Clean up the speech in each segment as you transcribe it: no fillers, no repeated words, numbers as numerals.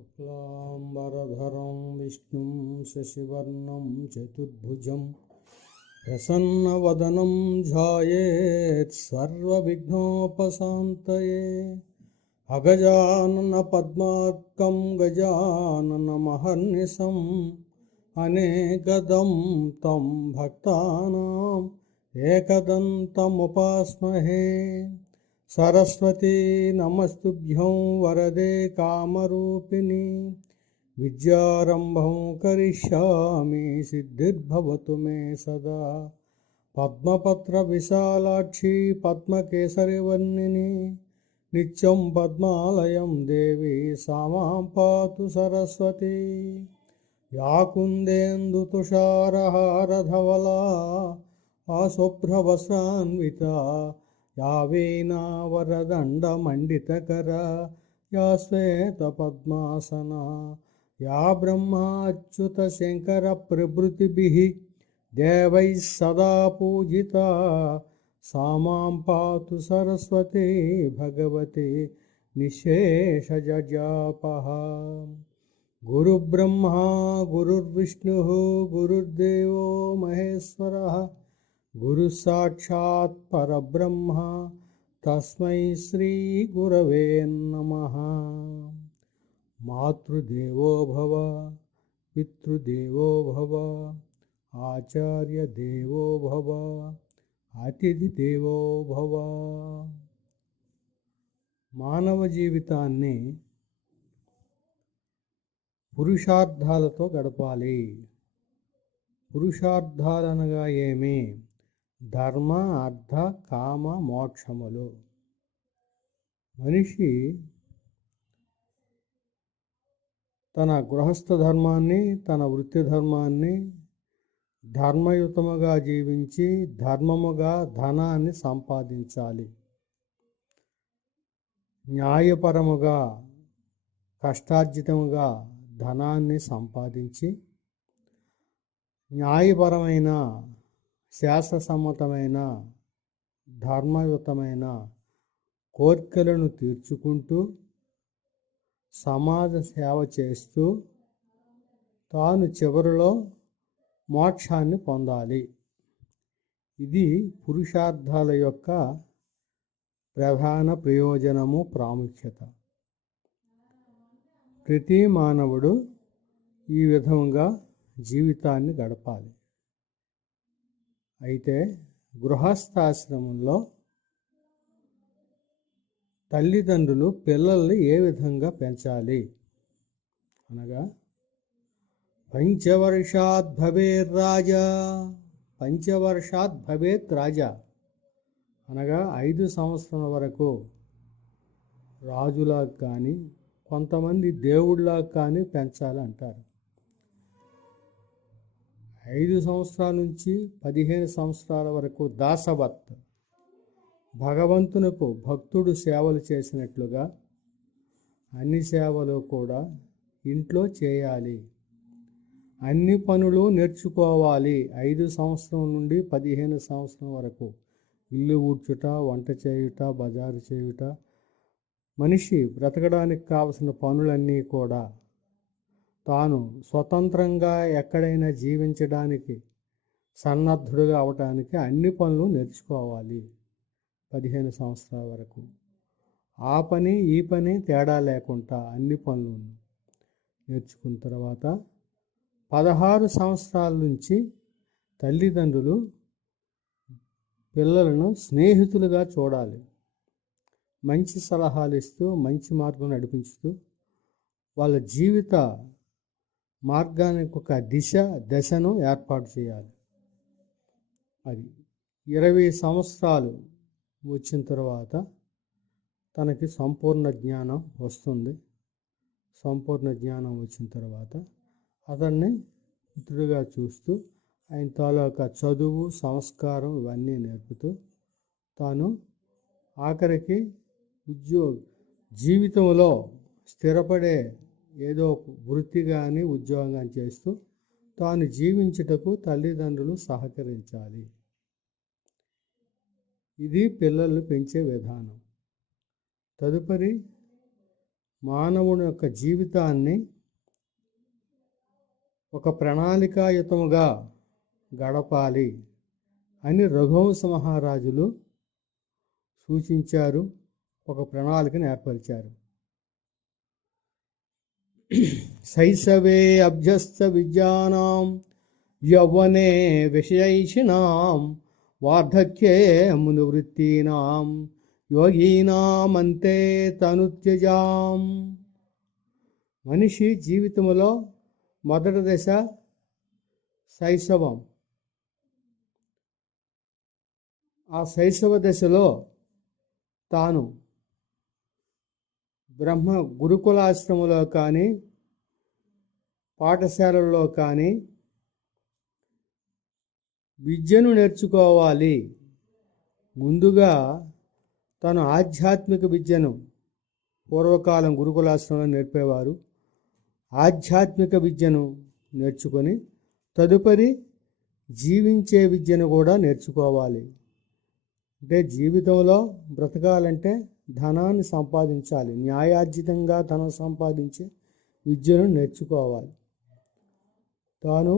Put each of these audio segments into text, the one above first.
शुक्लाम्बरधरं विष्णुं शशिवर्णं चतुर्भुजं प्रसन्नवदनं ध्यायेत् सर्वविघ्नोपशान्तये। अगजाननपद्मार्कं गजाननमहर्निशम् अनेकदं तं भक्तानाम् एकदन्तमुपास्महे। सरस्वती नमस्तुभ्यं वरदे कामरूपिणी विद्यारम्भं करिष्यामि सिद्धिर्भवतु मे सदा। पद्मपत्रविशालाक्षी पद्मकेसरिवर्णिनी नित्यं पद्मालयं देवी सा मां पातु सरस्वती। या कुन्देन्दुतुषारहारधवला शुभ्रवस्त्रान्विता या वीणावरदण्डमण्डितकरा या श्वेतपद्मासना या ब्रह्माच्युतशङ्करप्रभृतिभिः देवैः सदा पूजिता सा मां पातु सरस्वती भगवती निःशेषजजापः। गुरुब्रह्मा गुरुर्विष्णुः गुरुर्देवो महेश्वरः गुरुसाक्षात् परब्रह्म तस्मै श्री गुरवे नमः। मातृदेवो भव पितृदेवो भव आचार्यदेवो भव अतिथिदेवो भव। మానవ జీవితాన్ని పురుషార్థాలతో గడపాలి. పురుషార్థాలనగా ఏమి? ధర్మ అర్థ కామ మోక్షములు. మనిషి తన గృహస్థ ధర్మాన్ని తన వృత్తి ధర్మాన్ని ధర్మయుతముగా జీవించి ధర్మముగా ధనాన్ని సంపాదించాలి. న్యాయపరముగా కష్టార్జితముగా ధనాన్ని సంపాదించి న్యాయపరమైన శాస్త్రసమ్మతమైన ధర్మయుతమైన కోరికలను తీర్చుకుంటూ సమాజ సేవ చేస్తూ తాను చివరిలో మోక్షాన్ని పొందాలి. ఇది పురుషార్థాల యొక్క ప్రధాన ప్రయోజనము, ప్రాముఖ్యత. ప్రతి మానవుడు ఈ విధంగా జీవితాన్ని గడపాలి. అయితే గృహస్థాశ్రమంలో తల్లిదండ్రులు పిల్లల్ని ఏ విధంగా పెంచాలి అనగా, పంచవర్షాత్ భవేత్ రాజా, పంచవర్షాత్ భవేత్ రాజా అనగా 5 సంవత్సరాల వరకు రాజులా కానీ కొంతమంది దేవుళ్ళలా కానీ పెంచాలి అంటారు. 5 సంవత్సరాల నుంచి 15 సంవత్సరాల వరకు దాసవత్, భగవంతునకు భక్తుడు సేవలు చేసినట్లుగా అన్ని సేవలు కూడా ఇంట్లో చేయాలి. అన్ని పనులు నేర్చుకోవాలి. 5 సంవత్సరం నుండి 15 సంవత్సరం వరకు ఇల్లు ఊడ్చుట, వంట చేయుట, బజారు చేయుట, మనిషి బ్రతకడానికి కావలసిన పనులన్నీ కూడా తాను స్వతంత్రంగా ఎక్కడైనా జీవించడానికి సన్నద్ధుడుగా అవటానికి అన్ని పనులు నేర్చుకోవాలి 15 సంవత్సరాల వరకు. ఆ పని ఈ పని తేడా లేకుండా అన్ని పనులు నేర్చుకున్న తర్వాత 16 సంవత్సరాల నుంచి తల్లిదండ్రులు పిల్లలను స్నేహితులుగా చూడాలి. మంచి సలహాలు ఇస్తూ మంచి మార్గం నడిపించుతూ వాళ్ళ జీవిత మార్గానికి ఒక దశను ఏర్పాటు చేయాలి. అది 20 సంవత్సరాలు వచ్చిన తర్వాత తనకి సంపూర్ణ జ్ఞానం వస్తుంది. సంపూర్ణ జ్ఞానం వచ్చిన తర్వాత అతన్ని మిత్రుడిగా చూస్తూ ఆయన తాలూకా చదువు, సంస్కారం ఇవన్నీ నేర్పుతూ తాను ఆఖరికి జీవితంలో స్థిరపడే ఏదో వృత్తి కానీ ఉద్యోగం కానీ చేస్తూ తాను జీవించుటకు తల్లిదండ్రులు సహకరించాలి. ఇది పిల్లల్ని పెంచే విధానం. తదుపరి మానవుని యొక్క జీవితాన్ని ఒక ప్రణాళికాయుతముగా గడపాలి అని రఘువంశ మహారాజులు సూచించారు, ఒక ప్రణాళికను ఏర్పరిచారు. శైశవే అభ్యస్త విద్యానాం యౌవనే విషయైషిణాం వార్ధక్యే మునివృత్తీనాం యోగీనామంతే తనుత్యజాం. మనిషి జీవితంలో మొదటి దశ శైశవం. ఆ శైశవ దశలో తాను బ్రహ్మ గురుకులాశ్రమంలో కానీ పాఠశాలల్లో కానీ విద్యను నేర్చుకోవాలి. ముందుగా తను ఆధ్యాత్మిక విద్యను పూర్వకాలం గురుకులాశ్రమంలో నేర్పేవారు. ఆధ్యాత్మిక విద్యను నేర్చుకొని తదుపరి జీవించే విద్యను కూడా నేర్చుకోవాలి. అంటే జీవితంలో బ్రతకాలంటే ధనాన్ని సంపాదించాలి, న్యాయార్జితంగా ధనం సంపాదించే విద్యను నేర్చుకోవాలి. తాను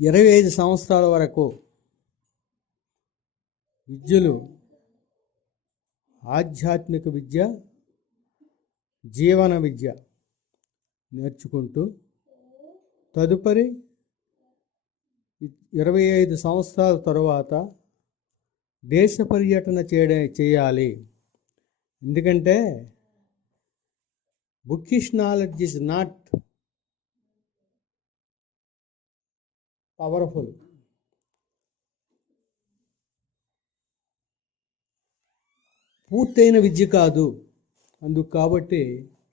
25 సంవత్సరాల వరకు విద్యలు ఆధ్యాత్మిక విద్య, జీవన విద్య నేర్చుకుంటూ తదుపరి 25 సంవత్సరాల తరువాత దేశ పర్యటన చేయాలి. ఎందుకంటే bookish knowledge is not powerful. పూర్తయిన విద్య కాదు. అందుకు కాబట్టి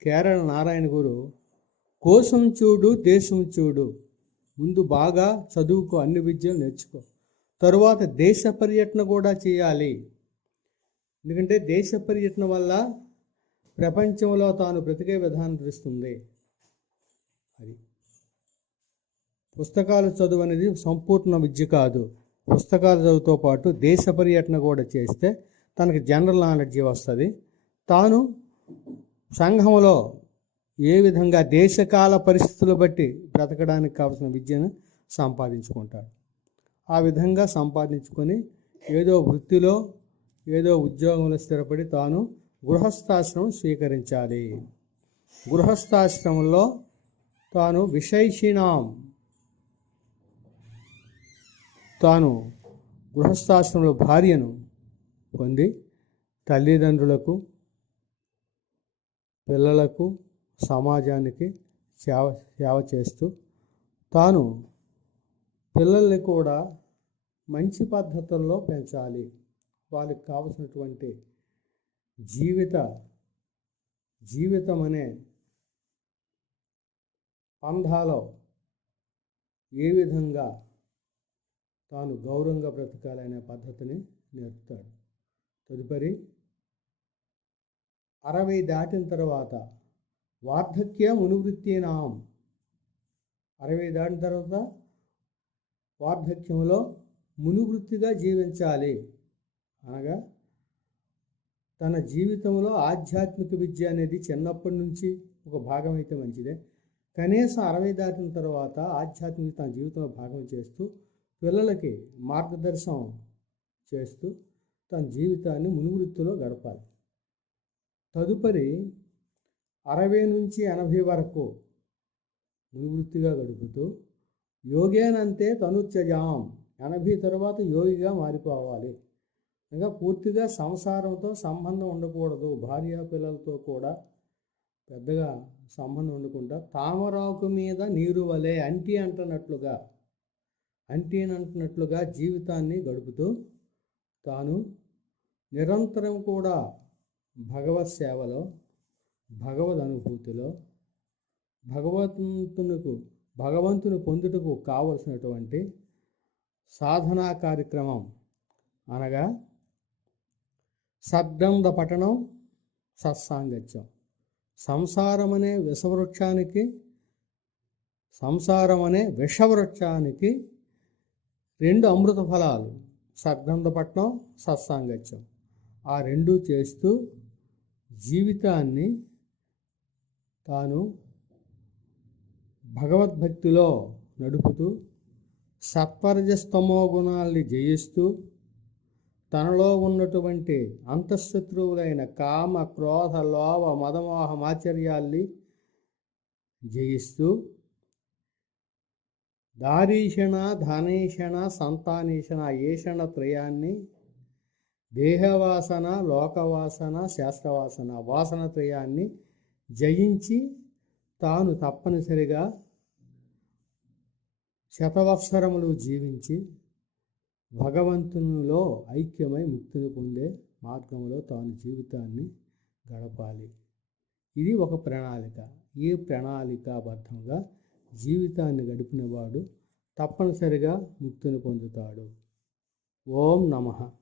కేరళ నారాయణ గురు కోసం చూడు దేశం చూడు, ముందు బాగా చదువుకో, అన్ని విద్యలు నేర్చుకో, తరువాత దేశ పర్యటన కూడా చేయాలి. ఎందుకంటే దేశ పర్యటన వల్ల ప్రపంచంలో తాను బ్రతికే విధానం తెలుస్తుంది. అది పుస్తకాలు చదువు అనేది సంపూర్ణ విద్య కాదు. పుస్తకాలు చదువుతో పాటు దేశ పర్యటన కూడా చేస్తే తనకి జనరల్ నాలెడ్జ్ వస్తుంది. తాను సంఘంలో ఏ విధంగా దేశకాల పరిస్థితులు బట్టి బ్రతకడానికి కావాల్సిన విద్యను సంపాదించుకుంటాడు. ఆ విధంగా సంపాదించుకొని ఏదో వృత్తిలో ఏదో ఉద్యోగంలో స్థిరపడి తాను గృహస్థాశ్రమం స్వీకరించాలి. గృహస్థాశ్రమంలో తాను విషైషిణాం, తాను గృహస్థాశ్రమంలో భార్యను పొంది తల్లిదండ్రులకు, పిల్లలకు, సమాజానికి సేవ చేస్తూ తాను పిల్లల్ని కూడా మంచి పద్ధతుల్లో పెంచాలి. వాళ్ళకి కావలసినటువంటి జీవితం అనే పంధాలో ఏ విధంగా తాను గౌరవంగా బ్రతకాలనే పద్ధతిని నేర్పుతాడు. తదుపరి 60 దాటిన తర్వాత వార్ధక్య మునివృత్తీనాం, 60 దాటిన తర్వాత వార్ధక్యంలో మునివృత్తిగా జీవించాలి. అనగా తన జీవితంలో ఆధ్యాత్మిక విద్య అనేది చిన్నప్పటి నుంచి ఒక భాగం అయితే మంచిదే. కనీసం 60 దాటిన తర్వాత ఆధ్యాత్మిక తన జీవితంలో భాగం చేస్తూ పిల్లలకి మార్గదర్శనం చేస్తూ తన జీవితాన్ని మునివృత్తిలో గడపాలి. తదుపరి 60 నుంచి 80 వరకు మునివృత్తిగా గడుపుతూ యోగేనంతే తనుత్యజాం, 80 తర్వాత యోగిగా మారిపోవాలి. ఇంకా పూర్తిగా సంసారంతో సంబంధం ఉండకూడదు. భార్య పిల్లలతో కూడా పెద్దగా సంబంధం ఉండకుండా తామరాకు మీద నీరు వలె అంటున్నట్లుగా జీవితాన్ని గడుపుతూ తాను నిరంతరం కూడా భగవత్ సేవలో, భగవద్ అనుభూతిలో, భగవంతుని పొందుటకు కావలసినటువంటి సాధనా కార్యక్రమం అనగా సద్గ్రంథ పఠనం, సత్సాంగత్యం. సంసారం అనే విషవృక్షానికి 2 అమృత ఫలాలు, సద్గ్రంథ పఠనం, సత్సాంగత్యం. ఆ 2 చేస్తూ జీవితాన్ని తాను భగవద్భక్తిలో నడుపుతూ సత్వరజస్తమో గుణాల్ని జయిస్తూ తనలో ఉన్నటువంటి అంతఃశత్రువులైన కామ క్రోధ లోభ మదమోహ మాచర్యాల్ని జయిస్తూ దారీషణ ధనేషణ సంతానేషణ ఏషణ త్రయాన్ని దేహవాసన లోకవాసన శాస్త్రవాసన వాసన త్రయాన్ని జయించి తాను తప్పనిసరిగా శతవత్సరములు జీవించి భగవంతునిలో ఐక్యమై ముక్తిని పొందే మార్గంలో తాను జీవితాన్ని గడపాలి. ఇది ఒక ప్రణాళిక. ఈ ప్రణాళికాబద్ధంగా జీవితాన్ని గడిపినవాడు తప్పనిసరిగా ముక్తిని పొందుతాడు. ఓం నమః.